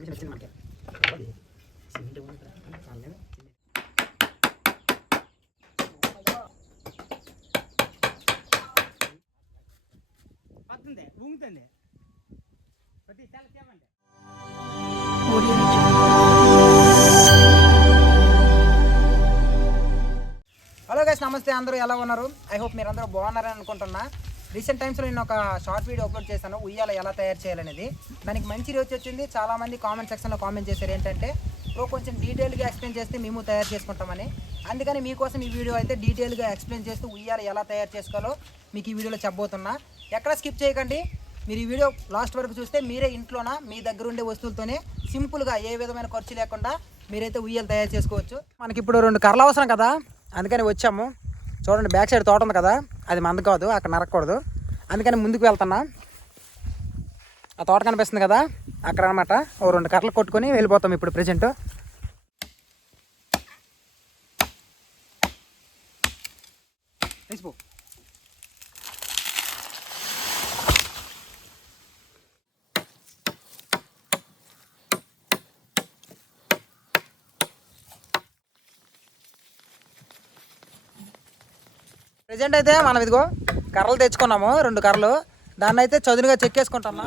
Admission వచ్చింది మనకి cement ఉంది ఇక్కడ. పడుతుంది ఊగుతుంది. ప్రతి చాలా తేమండి హలో గైస్ నమస్తే అందరూ ఎలా ఉన్నారు? ఐ హోప్ మీరు అందరూ బాగున్నారని అనుకుంటున్నా. రీసెంట్ టైమ్స్లో నేను ఒక షార్ట్ వీడియో అప్లోడ్ చేశాను. ఉయ్యాల ఎలా తయారు చేయాలనేది. దానికి మంచి రీచ్ వచ్చింది. చాలామంది కామెంట్ సెక్షన్లో కామెంట్ చేశారు. ఏంటంటే బ్రో కొంచెం డీటెయిల్గా ఎక్స్ప్లెయిన్ చేస్తే మేము తయారు చేసుకుంటామని. అందుకని మీకోసం ఈ వీడియో అయితే డీటెయిల్గా ఎక్స్ప్లెయిన్ చేస్తూ ఉయ్యాల ఎలా తయారు చేసుకోవాలో మీకు ఈ వీడియోలో చెప్పబోతున్నా. ఎక్కడ స్కిప్ చేయకండి. మీరు ఈ వీడియో లాస్ట్ వరకు చూస్తే మీరే ఇంట్లోన మీ దగ్గర ఉండే వస్తువులతోనే సింపుల్గా ఏ విధమైన ఖర్చు లేకుండా మీరైతే ఉయ్యాలు తయారు చేసుకోవచ్చు. మనకి ఇప్పుడు రెండు కర్రలు అవసరం కదా. అందుకని వచ్చాము. చూడండి బ్యాక్ సైడ్ తోట ఉంది కదా. అది మంద కాదు అక్కడ నరకూడదు. అందుకని ముందుకు వెళ్తున్నా. ఆ తోట కనిపిస్తుంది కదా అక్కడ అనమాట ఓ రెండు కర్రలు కొట్టుకొని వెళ్ళిపోతాం ఇప్పుడు ప్రజెంట్ ప్రజెంట్ అయితే మనం ఇదిగో కర్రలు తెచ్చుకున్నాము రెండు కర్రలు. దాన్ని అయితే చదునుగా చెక్కేసుకుంటున్నా.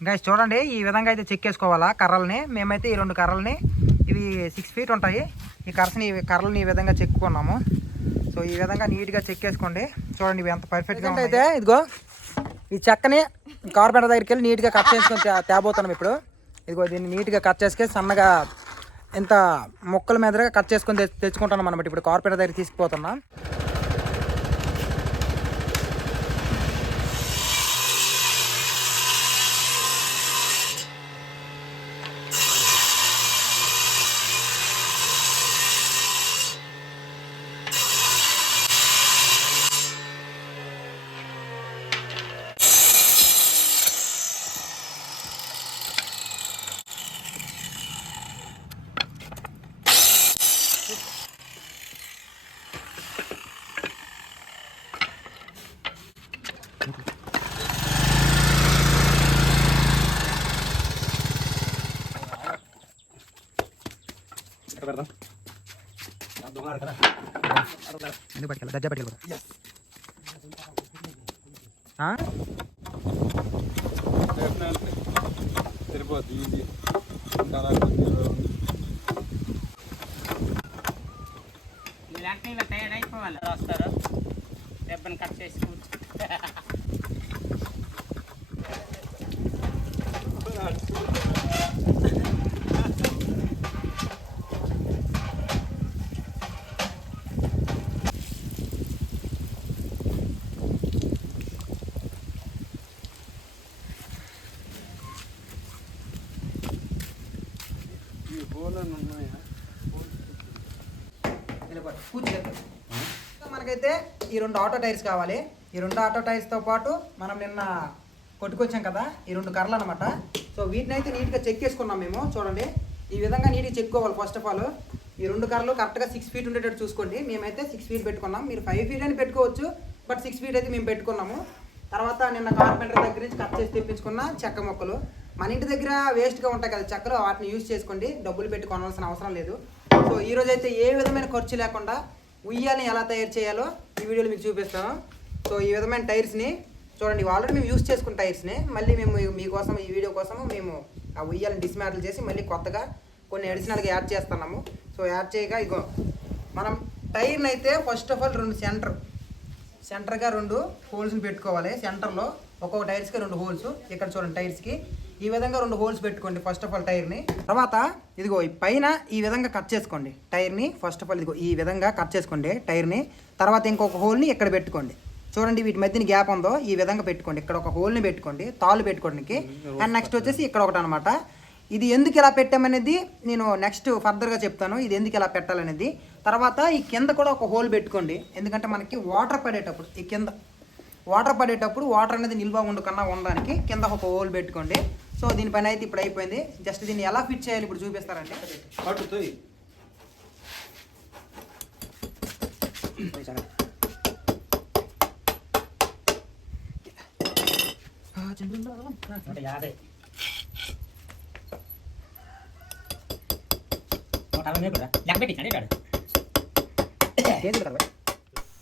ఇంకా చూడండి ఈ విధంగా అయితే చెక్కేసుకోవాలా కర్రల్ని. మేమైతే ఈ రెండు కర్రల్ని ఇవి సిక్స్ ఫీట్ ఉంటాయి. ఈ కర్రని కర్రల్ని ఈ విధంగా చెక్కుకున్నాము. సో ఈ విధంగా నీట్గా చెక్కేసుకోండి. చూడండి ఇవి ఎంత పర్ఫెక్ట్గా అయితే ఇదిగో ఈ చెక్కని కార్పెంటర్ దగ్గరికి వెళ్ళి నీట్గా కట్ చేసుకొని తేబోతున్నాం ఇప్పుడు. ఇదిగో దీన్ని నీట్గా కట్ చేసుకొని సన్నగా ఇంత ముక్కల మీదగా కట్ చేసుకొని తెచ్చుకుంటున్నాం అనమాట ఇప్పుడు. కార్పెంటర్ దగ్గరికి తీసుకుపోతున్నాం. ఎందుకు పట్టుకెళ్ళి గజ్జా పట్టుకెళ్ళి సరిపోద్ది ఇలాంటి ఇలా టైర్డ్ అయిపోవాలి వస్తారు దెబ్బని కట్ చేసి కూర్చో ఈ హోలని ఉన్నాయా మనకైతే ఈ రెండు ఆటో టైర్స్ కావాలి. ఈ రెండు ఆటో టైర్స్తో పాటు మనం నిన్న కొట్టుకొచ్చాం కదా ఈ రెండు కర్రలు అనమాట సో వీటిని అయితే నీట్గా చెక్ చేసుకున్నాం మేము చూడండి. ఈ విధంగా నీట్గా చెక్కుకోవాలి ఫస్ట్ ఆఫ్ ఆల్ ఈ రెండు కర్రలు కరెక్ట్గా సిక్స్ ఫీట్ ఉండేటట్టు చూసుకోండి. మేమైతే సిక్స్ ఫీట్ పెట్టుకున్నాం. మీరు ఫైవ్ ఫీట్ అని పెట్టుకోవచ్చు బట్ సిక్స్ ఫీట్ అయితే మేము పెట్టుకున్నాము. తర్వాత నిన్న కార్పెంటర్ దగ్గర నుంచి కట్ చేసి తెప్పించుకున్న చెక్క మొక్కలు. మన ఇంటి దగ్గర వేస్ట్గా ఉంటాయి కదా చక్కలు వాటిని యూజ్ చేసుకోండి. డబ్బులు పెట్టి కొనాల్సిన అవసరం లేదు. సో ఈ అయితే ఏ విధమైన ఖర్చు లేకుండా ఉయ్యాలని ఎలా తయారు చేయాలో ఈ వీడియోలో మీకు చూపిస్తాను. సో ఈ విధమైన టైర్స్ని చూడండి ఆల్రెడీ మేము యూజ్ చేసుకున్న టైర్స్ని మళ్ళీ మేము మీకోసం ఈ వీడియో కోసం మేము ఆ ఉయ్యాలని డిస్మాటిల్ చేసి మళ్ళీ కొత్తగా కొన్ని అడిషనల్గా యాడ్ చేస్తున్నాము. సో యాడ్ చేయగా ఇగో మనం టైర్ని అయితే ఫస్ట్ ఆఫ్ ఆల్ రెండు సెంటర్ సెంటర్గా రెండు హోల్స్ని పెట్టుకోవాలి. సెంటర్లో ఒక్కొక్క టైర్స్కి రెండు హోల్స్ ఇక్కడ చూడండి టైర్స్కి ఈ విధంగా రెండు హోల్స్ పెట్టుకోండి ఫస్ట్ ఆఫ్ ఆల్ టైర్ని తర్వాత ఇదిగో పైన ఈ విధంగా కట్ చేసుకోండి. టైర్ని ఫస్ట్ ఆఫ్ ఆల్ ఇదిగో ఈ విధంగా కట్ చేసుకోండి టైర్ని తర్వాత ఇంకొక హోల్ని ఇక్కడ పెట్టుకోండి. చూడండి వీటి మధ్యన గ్యాప్ ఉందో ఈ విధంగా పెట్టుకోండి. ఇక్కడ ఒక హోల్ని పెట్టుకోండి. తాళ్ళు పెట్టుకోవడానికి. అండ్ నెక్స్ట్ వచ్చేసి ఇక్కడ ఒకటి అనమాట ఇది ఎందుకు ఇలా పెట్టామనేది నేను నెక్స్ట్ ఫర్దర్గా చెప్తాను. ఇది ఎందుకు ఇలా పెట్టాలనేది. తర్వాత ఈ కింద కూడా ఒక హోల్ పెట్టుకోండి. ఎందుకంటే మనకి వాటర్ పడేటప్పుడు ఈ కింద. వాటర్ పడేటప్పుడు వాటర్ అనేది నిల్వ ఉండకన్నా ఉండడానికి కింద ఒక హోల్ పెట్టుకోండి. సో దీనిపైన అయితే ఇప్పుడు అయిపోయింది. జస్ట్ దీన్ని ఎలా ఫిట్ చేయాలి ఇప్పుడు చూపిస్తారండి. యాభై.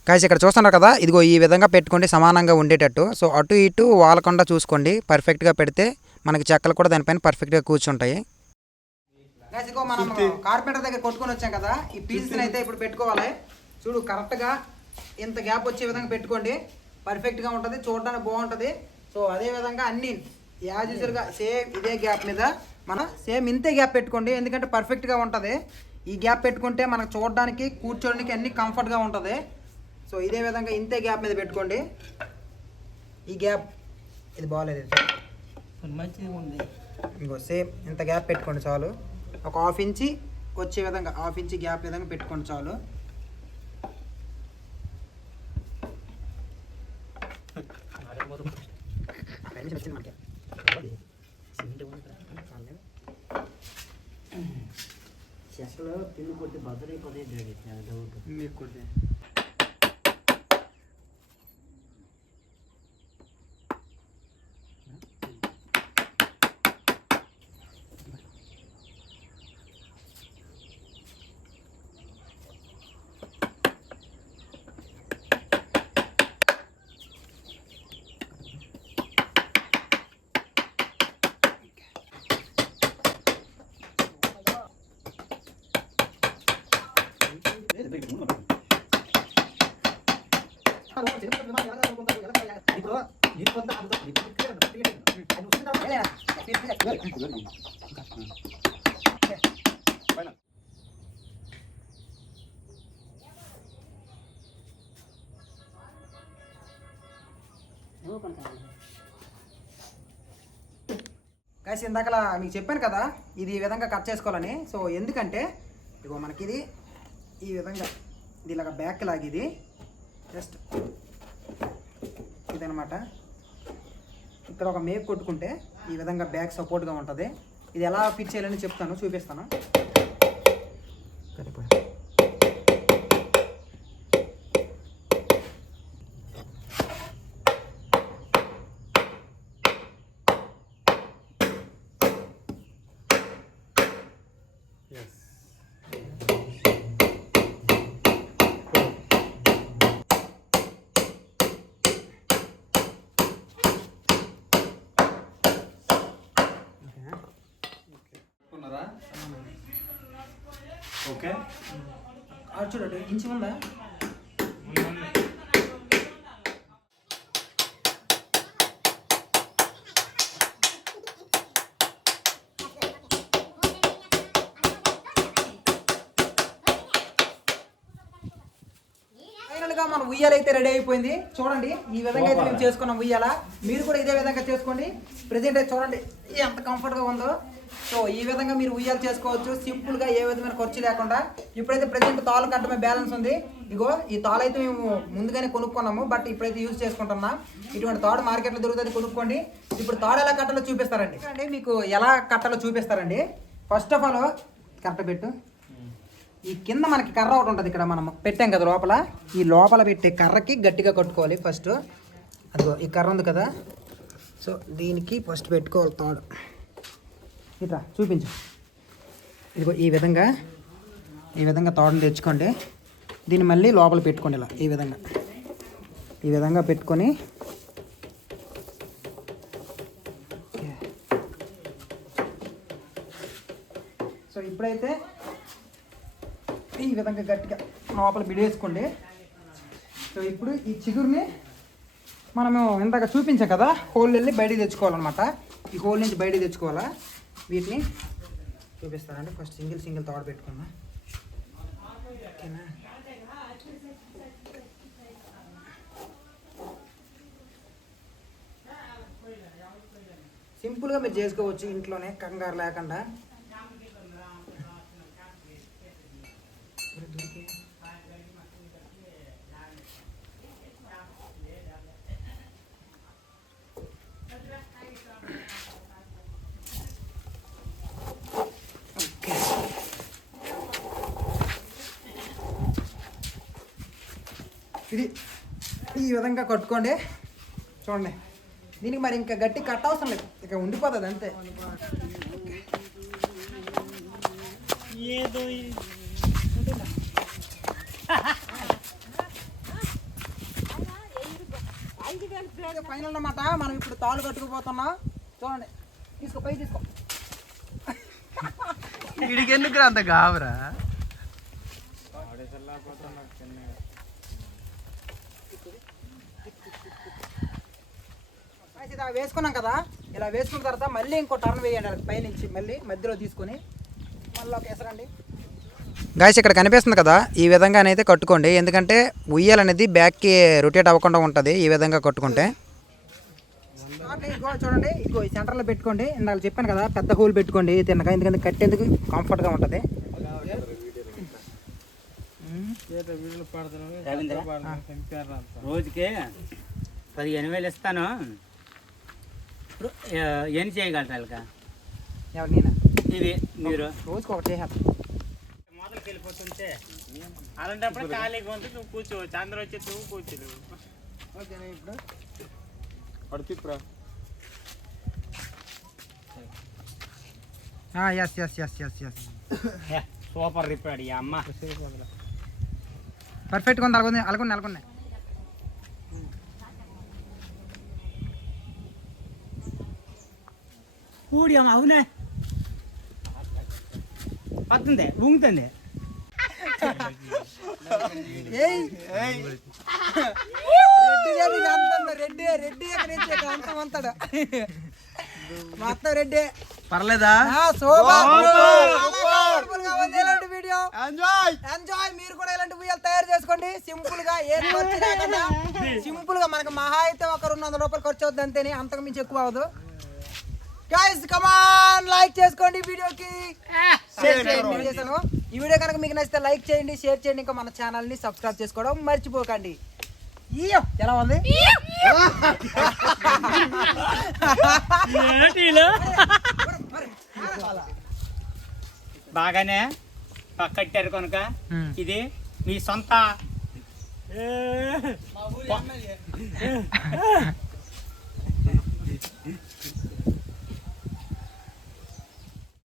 కాసి ఇక్కడ చూస్తున్నారు కదా ఇదిగో ఈ విధంగా పెట్టుకోండి సమానంగా ఉండేటట్టు. సో అటు ఇటు వాలకుండా చూసుకోండి పర్ఫెక్ట్గా పెడితే మనకి చెక్కలు కూడా దానిపైన పర్ఫెక్ట్గా కూర్చుంటాయి. ఇదిగో మనం కార్పెంటర్ దగ్గర కొట్టుకొని వచ్చాం కదా ఈ పీసెస్ అయితే ఇప్పుడు పెట్టుకోవాలి. చూడు కరెక్ట్గా ఇంత గ్యాప్ వచ్చే విధంగా పెట్టుకోండి. పర్ఫెక్ట్గా ఉంటుంది చూడడానికి బాగుంటుంది. సో అదే విధంగా అన్ని యాజ్ యూజువల్గా సేమ్ ఇదే గ్యాప్ మీద మన సేమ్ ఇంతే గ్యాప్ పెట్టుకోండి. ఎందుకంటే పర్ఫెక్ట్గా ఉంటుంది. ఈ గ్యాప్ పెట్టుకుంటే మనకు చూడడానికి కూర్చోడానికి అన్ని కంఫర్ట్గా ఉంటుంది. సో ఇదే విధంగా ఇంతే గ్యాప్ మీద పెట్టుకోండి. ఈ గ్యాప్ ఇది బాగాలేదు. మంచిగా ఉంది ఇంకో సేమ్ ఇంత గ్యాప్ పెట్టుకోండి చాలు. ఒక హాఫ్ ఇంచి వచ్చే విధంగా హాఫ్ ఇంచి గ్యాప్ విధంగా పెట్టుకోండి చాలు. చెక్కలో పిల్లి కొట్టి భద్రైపోతే డౌట్ కాసి ఇందాకలా మీకు చెప్పాను కదా ఇది ఈ విధంగా కట్ చేసుకోవాలని. సో ఎందుకంటే ఇగో మనకి ఇది ఈ విధంగా ఇది ఇలాగ బ్యాక్ లాగిది జస్ట్ ఇదనమాట ఇక్కడ ఒక మేక్ కొట్టుకుంటే ఈ విధంగా బ్యాక్ సపోర్ట్గా ఉంటుంది. ఇది ఎలా ఫిట్ చేయాలని చెప్తాను చూపిస్తాను ఉన్నారా ఓకే. చూడండి ఇంచి ఉందా గా మన ఉయ్యాల అయితే రెడీ అయిపోయింది. చూడండి ఈ విధంగా అయితే మేము చేసుకున్నాం ఉయ్యాల. మీరు కూడా ఇదే విధంగా చేసుకోండి. ప్రెజెంట్ అయితే చూడండి ఎంత కంఫర్ట్గా ఉందో. సో ఈ విధంగా మీరు ఉయ్యాలు చేసుకోవచ్చు. సింపుల్గా ఏ విధమైన ఖర్చు లేకుండా ఇప్పుడైతే ప్రజెంట్ తాళ్ళు కట్టమే బ్యాలెన్స్ ఉంది. ఇగో ఈ తాళ అయితే మేము ముందుగానే కొనుక్కున్నాము బట్ ఇప్పుడైతే యూజ్ చేసుకుంటున్నాం. ఇటువంటి తాడు మార్కెట్లో దొరుకుతుంది కొనుక్కోండి. ఇప్పుడు తాడు ఎలా కట్టాలో చూపిస్తారండి. అంటే మీకు ఎలా కట్టాలో చూపిస్తారండి. ఫస్ట్ ఆఫ్ ఆల్ కరెక్ట్ పెట్టు. ఈ కింద మనకి కర్ర ఒకటి ఉంటుంది ఇక్కడ మనం పెట్టాం కదా లోపల. ఈ లోపల పెట్టే కర్రకి గట్టిగా కట్టుకోవాలి ఫస్ట్ అదిగో ఈ కర్ర ఉంది కదా. సో దీనికి ఫస్ట్ పెట్టుకోవాలి తాడు. ఇట్లా చూపించు. ఇదిగో ఈ విధంగా ఈ విధంగా తాడుని తెచ్చుకోండి. దీన్ని మళ్ళీ లోపల పెట్టుకోండి ఇలా ఈ విధంగా. ఈ విధంగా పెట్టుకొని సో ఇప్పుడైతే ఈ విధంగా గట్టిగా లోపల బిడేసుకోండి. సో ఇప్పుడు ఈ చిగురుని మనము ఇందాక చూపించాం కదా హోల్ వెళ్ళి బయటికి తెచ్చుకోవాలన్నమాట. ఈ హోల్ నుంచి బయటికి తెచ్చుకోవాలా? వీటిని చూపిస్తానండి ఫస్ట్ సింగిల్ సింగిల్ తోడ పెట్టుకున్నా ఓకేనా? సింపుల్గా మీరు చేసుకోవచ్చు ఇంట్లోనే కంగారు లేకుండా. ఇది ఈ విధంగా కట్టుకోండి. చూడండి. దీనికి మరి ఇంకా గట్టి కట్ అవసరం లేదు. ఇక ఉండిపోతుంది అంతే. ఏదో ఫైనల్ అన్నమాట. మనం ఇప్పుడు తాళ్ళు కట్టుకుపోతున్నాం. చూడండి. తీసుకో పై తీసుకో. వీడికి ఎందుకు అంత గాబరా? ఇలా వేసుకున్నాం కదా ఇలా వేసుకున్న తర్వాత మళ్ళీ ఇంకో టర్న్ వేయండి అలా పైనుంచి మళ్ళీ మధ్యలో తీసుకొని. మళ్ళీ ఒక ఎసరండి గాయస్ ఇక్కడ కనిపిస్తుంది కదా ఈ విధంగానైతే కట్టుకోండి. ఎందుకంటే ఉయ్యాల అనేది బ్యాక్కి రొటేట్ అవ్వకుండా ఉంటుంది ఈ విధంగా కట్టుకుంటే. చూడండి ఇదిగో ఈ సెంటర్లో పెట్టుకోండి. ఇందాక చెప్పాను కదా పెద్ద హోల్ పెట్టుకోండి తిన్నగా. ఎందుకంటే కట్టేందుకు కంఫర్ట్గా ఉంటుంది. రవీంద్ర? రోజుకి పదిహేను వేలు ఇస్తాను. ఎన్ని చేయగలరు వాళ్ళకి ఎవరు నేను? ఇవి మీరు. రోజుకి ఒకటి చేసేస్తాను మొదలుకి వెళ్ళిపోతుంటే అలాంటప్పుడు ఖాళీగా ఉంటే నువ్వు కూర్చోవచ్చు అందరూ వచ్చి నువ్వు కూర్చో. ఓకేనా ఇప్పుడు. Yes yes yes yes yes super repair అమ్మ. పర్ఫెక్ట్గా ఉంది అలాగొంది అలాగొండి అలాగొండి కూడి అవునే పడుతుంది ఊగుతుంది ఏయ్ రెడ్డి. రెడ్డి రెడ్డి ఎక్కడ నుంచి ఇక్కడ అంతం అంతాడు మొత్తం రెడ్డి పర్లేదా సూపర్ ఇలాంటి వీడియో ఎంజాయ్ ఎంజాయ్ మీరు కూడా ఇలాంటి వీడియోలు తయారు చేసుకోండి సింపుల్గా ఏం ఖర్చు లేకుండా సింపుల్గా మనకి మహా అయితే ఒక రెండు వందల రూపాయలు ఖర్చు అవుతుంది అంతేని అంతకు మించి ఎక్కువ అవ్వదు గైస్ కమాన్ లైక్ చేసుకోండి వీడియోకి. షేర్ చేయండి నేను చేశాను ఈ వీడియో కనుక మీకు నచ్చితే లైక్ చేయండి షేర్ చేయండి ఇంకా మన ఛానల్ని సబ్స్క్రైబ్ చేసుకోవడం మర్చిపోకండి. ఎలా ఉంది? బాగానే కట్టారు కనుక Hmm. ఇది మీ సొంత